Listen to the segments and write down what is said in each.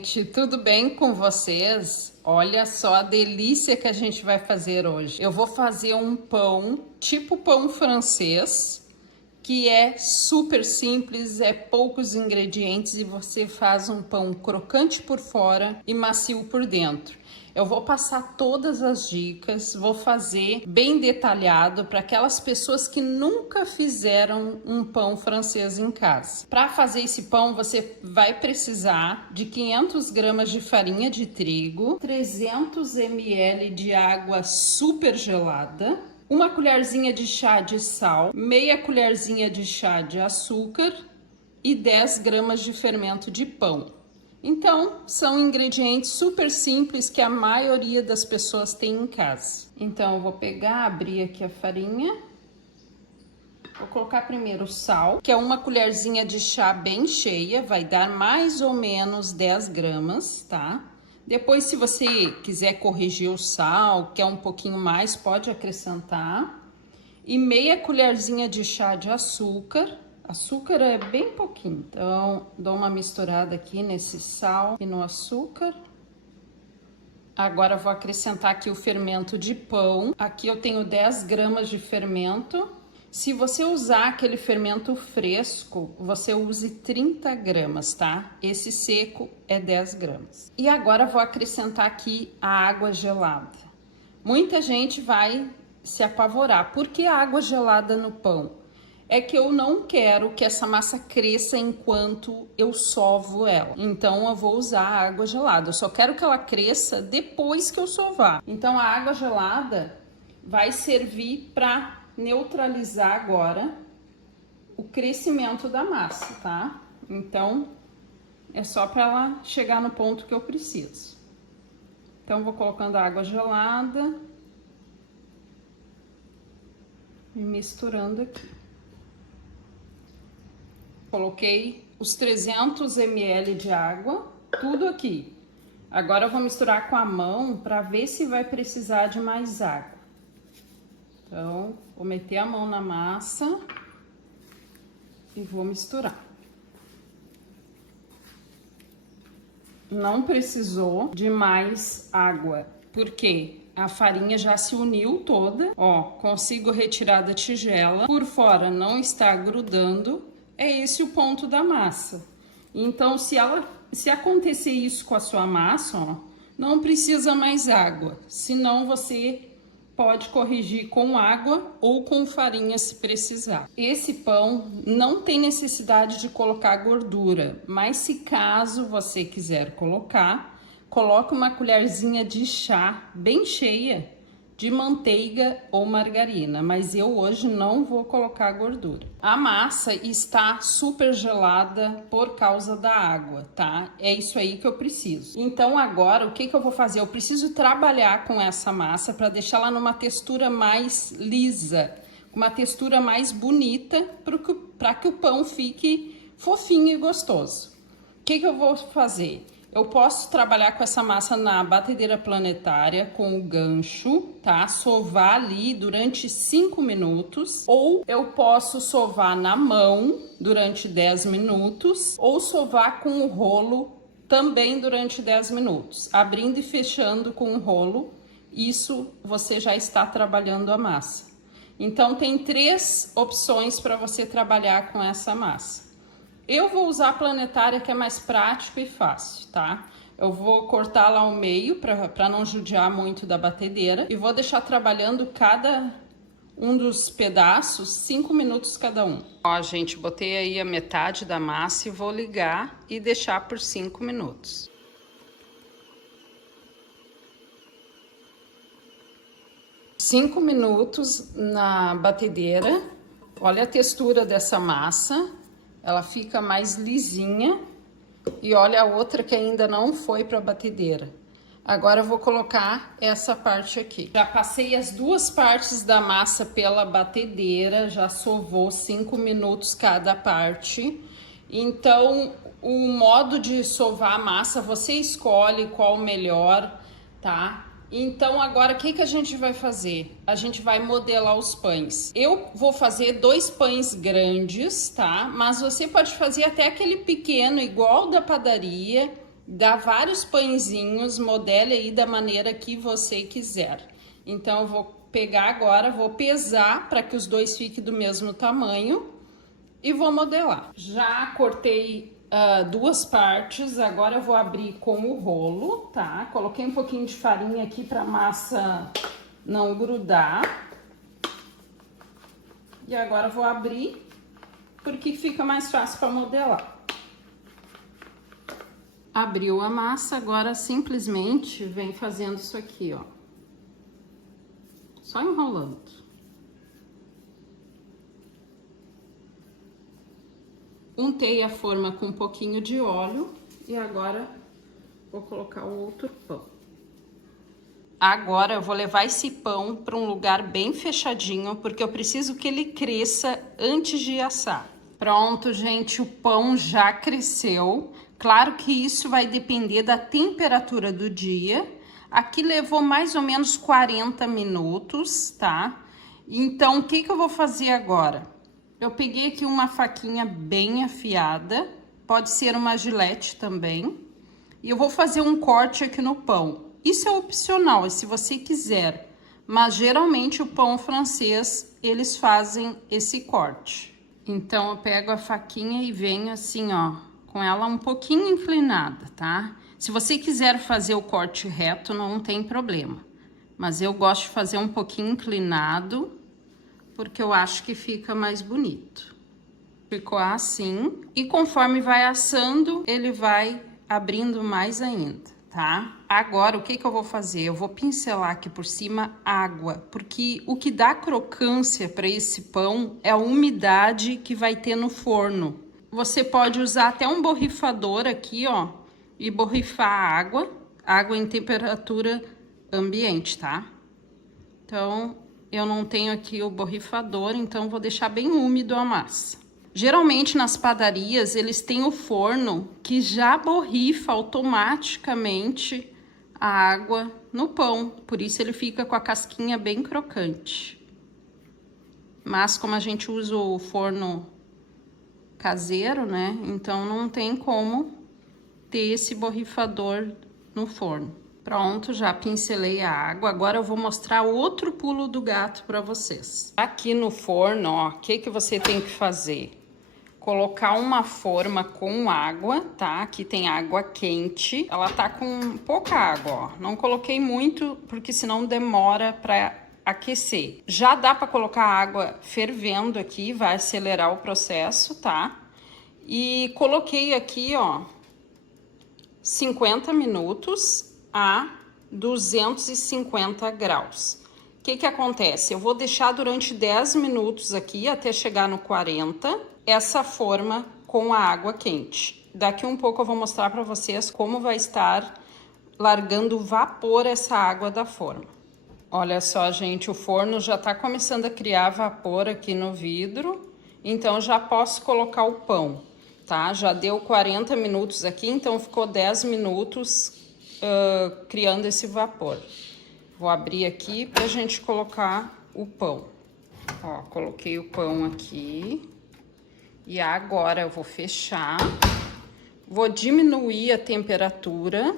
gente, tudo bem com vocês? Olha só a delícia que a gente vai fazer hoje. Eu vou fazer um pão, tipo pão francês, que é super simples, é poucos ingredientes e você faz um pão crocante por fora e macio por dentro. Eu vou passar todas as dicas, vou fazer bem detalhado para aquelas pessoas que nunca fizeram um pão francês em casa. Para fazer esse pão, você vai precisar de 500 gramas de farinha de trigo, 300 ml de água super gelada, uma colherzinha de chá de sal, meia colherzinha de chá de açúcar e 10 gramas de fermento de pão. Então, são ingredientes super simples que a maioria das pessoas tem em casa. Então, eu vou pegar, abrir aqui a farinha. Vou colocar primeiro o sal, que é uma colherzinha de chá bem cheia, vai dar mais ou menos 10 gramas, tá? Depois, se você quiser corrigir o sal, quer um pouquinho mais, pode acrescentar. E meia colherzinha de chá de açúcar. Açúcar é bem pouquinho, então dou uma misturada aqui nesse sal e no açúcar. Agora vou acrescentar aqui o fermento de pão. Aqui eu tenho 10 gramas de fermento. Se você usar aquele fermento fresco, você use 30 gramas, tá? Esse seco é 10 gramas. E agora vou acrescentar aqui a água gelada. Muita gente vai se apavorar. Por que água gelada no pão? É que eu não quero que essa massa cresça enquanto eu sovo ela. Então, eu vou usar a água gelada. Eu só quero que ela cresça depois que eu sovar. Então, a água gelada vai servir para neutralizar agora o crescimento da massa, tá? Então, é só para ela chegar no ponto que eu preciso. Então, vou colocando a água gelada e misturando aqui. Coloquei os 300 ml de água, tudo aqui. Agora eu vou misturar com a mão para ver se vai precisar de mais água. Então, vou meter a mão na massa e vou misturar. Não precisou de mais água, porque a farinha já se uniu toda. Ó, consigo retirar da tigela. Por fora não está grudando. É esse o ponto da massa. Então, se acontecer isso com a sua massa, ó, não precisa mais água. Senão, você pode corrigir com água ou com farinha se precisar. Esse pão não tem necessidade de colocar gordura, mas se caso você quiser colocar, coloque uma colherzinha de chá bem cheia de manteiga ou margarina, mas eu hoje não vou colocar gordura. A massa está super gelada por causa da água, tá? É isso aí que eu preciso. Então agora, o que eu vou fazer? Eu preciso trabalhar com essa massa para deixar ela numa textura mais lisa, uma textura mais bonita, para que o pão fique fofinho e gostoso. O que eu vou fazer? Eu posso trabalhar com essa massa na batedeira planetária com o gancho, tá? Sovar ali durante 5 minutos. Ou eu posso sovar na mão durante 10 minutos. Ou sovar com o rolo também durante 10 minutos. Abrindo e fechando com o rolo. Isso você já está trabalhando a massa. Então, tem 3 opções para você trabalhar com essa massa. Eu vou usar a planetária, que é mais prático e fácil, tá? Eu vou cortá-la ao meio para não judiar muito da batedeira e vou deixar trabalhando cada um dos pedaços 5 minutos cada um. Ó, gente, botei aí a metade da massa e vou ligar e deixar por 5 minutos. Cinco minutos na batedeira. Olha a textura dessa massa. Ela fica mais lisinha. E olha a outra que ainda não foi para a batedeira. Agora eu vou colocar essa parte aqui. Já passei as 2 partes da massa pela batedeira, já sovou 5 minutos cada parte. Então, o modo de sovar a massa, você escolhe qual melhor, tá? Então, agora, o que a gente vai fazer? A gente vai modelar os pães. Eu vou fazer 2 pães grandes, tá? Mas você pode fazer até aquele pequeno, igual da padaria, dá vários pãezinhos, modele aí da maneira que você quiser. Então eu vou pegar agora, vou pesar para que os dois fiquem do mesmo tamanho e vou modelar. Já cortei duas partes, agora eu vou abrir com o rolo, tá? Coloquei um pouquinho de farinha aqui para a massa não grudar. E agora eu vou abrir, porque fica mais fácil para modelar. Abriu a massa, agora simplesmente vem fazendo isso aqui, ó. Só enrolando. Untei a forma com um pouquinho de óleo e agora vou colocar o outro pão. Agora eu vou levar esse pão para um lugar bem fechadinho, porque eu preciso que ele cresça antes de assar. Pronto, gente, o pão já cresceu. Claro que isso vai depender da temperatura do dia. Aqui levou mais ou menos 40 minutos, tá? Então, o que eu vou fazer agora? Eu peguei aqui uma faquinha bem afiada, pode ser uma gilete também, e eu vou fazer um corte aqui no pão. Isso é opcional, se você quiser, mas geralmente o pão francês, eles fazem esse corte. Então, eu pego a faquinha e venho assim, ó, com ela um pouquinho inclinada, tá? Se você quiser fazer o corte reto, não tem problema. Mas eu gosto de fazer um pouquinho inclinado, porque eu acho que fica mais bonito. Ficou assim. E conforme vai assando, ele vai abrindo mais ainda, tá? Agora, o que eu vou fazer? Eu vou pincelar aqui por cima água, porque o que dá crocância para esse pão é a umidade que vai ter no forno. Você pode usar até um borrifador aqui, ó, e borrifar a água em temperatura ambiente, tá? Então, eu não tenho aqui o borrifador, então vou deixar bem úmido a massa. Geralmente nas padarias eles têm o forno que já borrifa automaticamente a água no pão, por isso ele fica com a casquinha bem crocante. Mas como a gente usa o forno caseiro, né? Então não tem como ter esse borrifador no forno. Pronto, já pincelei a água. Agora eu vou mostrar outro pulo do gato para vocês. Aqui no forno, ó, o que você tem que fazer? Colocar uma forma com água, tá? Aqui tem água quente. Ela tá com pouca água, ó. Não coloquei muito, porque senão demora para aquecer. Já dá para colocar água fervendo aqui, vai acelerar o processo, tá? E coloquei aqui, ó, 50 minutos a 250 graus. O que acontece? Eu vou deixar durante 10 minutos aqui, até chegar no 40, essa forma com a água quente. Daqui um pouco eu vou mostrar para vocês como vai estar largando vapor essa água da forma. Olha só, gente, o forno já tá começando a criar vapor aqui no vidro, então já posso colocar o pão, tá? Já deu 40 minutos aqui, então ficou 10 minutos criando esse vapor. Vou abrir aqui pra gente colocar o pão. Ó, coloquei o pão aqui. E agora eu vou fechar. Vou diminuir a temperatura.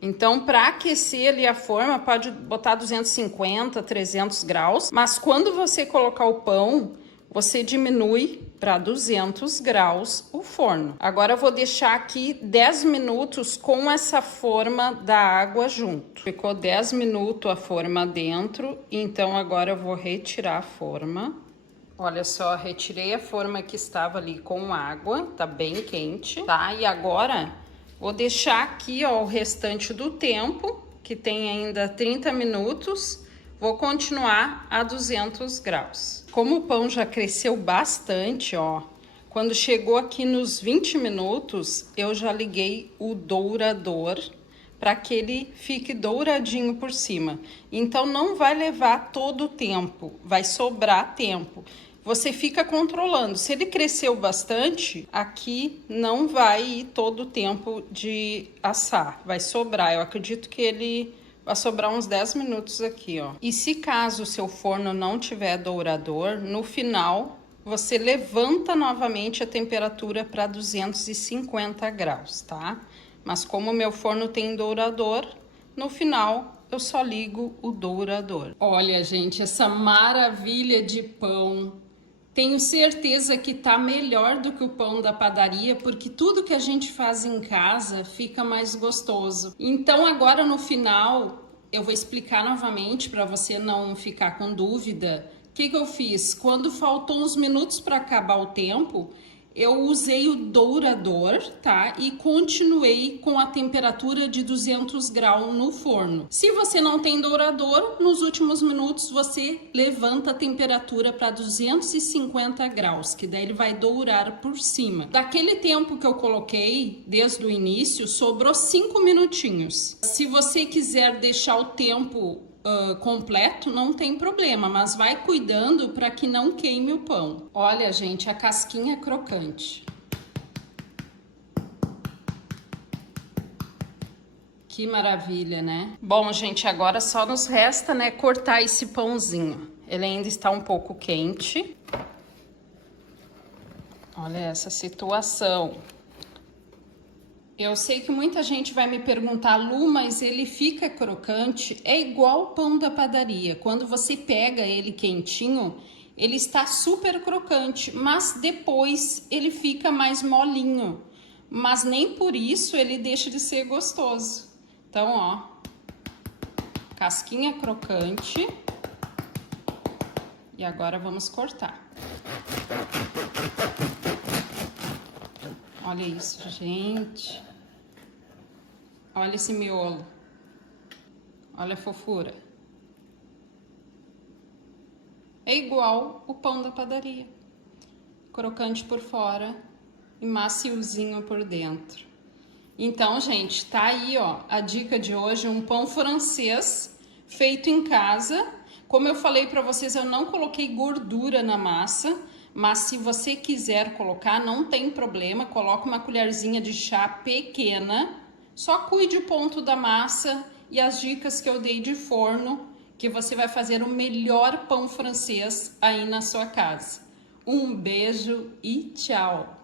Então, para aquecer ali a forma, pode botar 250, 300 graus. Mas quando você colocar o pão, você diminui para 200 graus o forno. Agora eu vou deixar aqui 10 minutos com essa forma da água junto. Ficou 10 minutos a forma dentro, então agora eu vou retirar a forma. Olha só, retirei a forma que estava ali com água, tá bem quente, tá? E agora vou deixar aqui, ó, o restante do tempo, que tem ainda 30 minutos. Vou continuar a 200 graus. Como o pão já cresceu bastante, ó, quando chegou aqui nos 20 minutos, eu já liguei o dourador para que ele fique douradinho por cima. Então, não vai levar todo o tempo, vai sobrar tempo. Você fica controlando. Se ele cresceu bastante, aqui não vai ir todo o tempo de assar, vai sobrar. Eu acredito que ele vai sobrar uns 10 minutos aqui, ó. E se caso o seu forno não tiver dourador, no final você levanta novamente a temperatura para 250 graus, tá? Mas como o meu forno tem dourador, no final eu só ligo o dourador. Olha, gente, essa maravilha de pão. Tenho certeza que tá melhor do que o pão da padaria, porque tudo que a gente faz em casa fica mais gostoso. Então agora no final eu vou explicar novamente para você não ficar com dúvida. O que eu fiz? Quando faltou uns minutos para acabar o tempo, eu usei o dourador, tá? E continuei com a temperatura de 200 graus no forno. Se você não tem dourador, nos últimos minutos você levanta a temperatura para 250 graus, que daí ele vai dourar por cima. Daquele tempo que eu coloquei, desde o início, sobrou 5 minutinhos. Se você quiser deixar o tempo completo, não tem problema, mas vai cuidando para que não queime o pão. Olha, gente, a casquinha crocante. Que maravilha, né? Bom, gente, agora só nos resta, né, cortar esse pãozinho. Ele ainda está um pouco quente. Olha essa situação. Eu sei que muita gente vai me perguntar, Lu, mas ele fica crocante? É igual o pão da padaria. Quando você pega ele quentinho, ele está super crocante, mas depois ele fica mais molinho. Mas nem por isso ele deixa de ser gostoso. Então, ó, casquinha crocante. E agora vamos cortar. Olha isso, gente. Olha esse miolo. Olha a fofura. É igual o pão da padaria. Crocante por fora e maciozinho por dentro. Então, gente, tá aí, ó, a dica de hoje, um pão francês feito em casa. Como eu falei para vocês, eu não coloquei gordura na massa, mas se você quiser colocar, não tem problema. Coloca uma colherzinha de chá pequena. Só cuide o ponto da massa e as dicas que eu dei de forno, que você vai fazer o melhor pão francês aí na sua casa. Um beijo e tchau!